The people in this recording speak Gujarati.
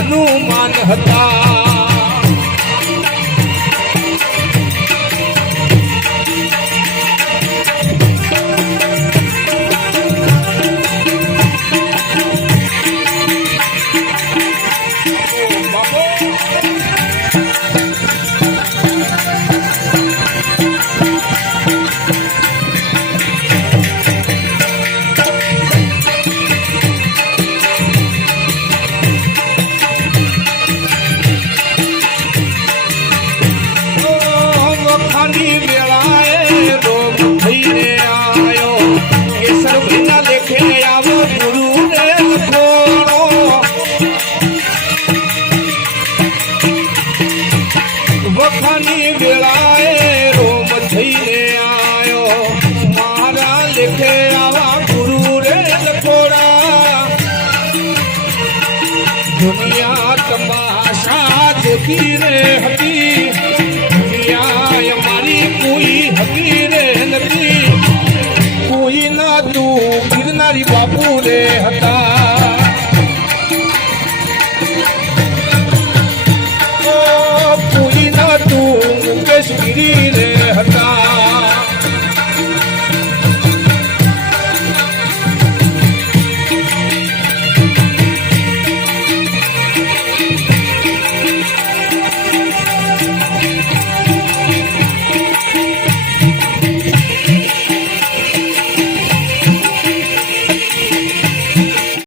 હનુમાન હતા. વખાની દુનિયા તમાશા જોતી રે તું ગિરનારી બાપુ રે હતા.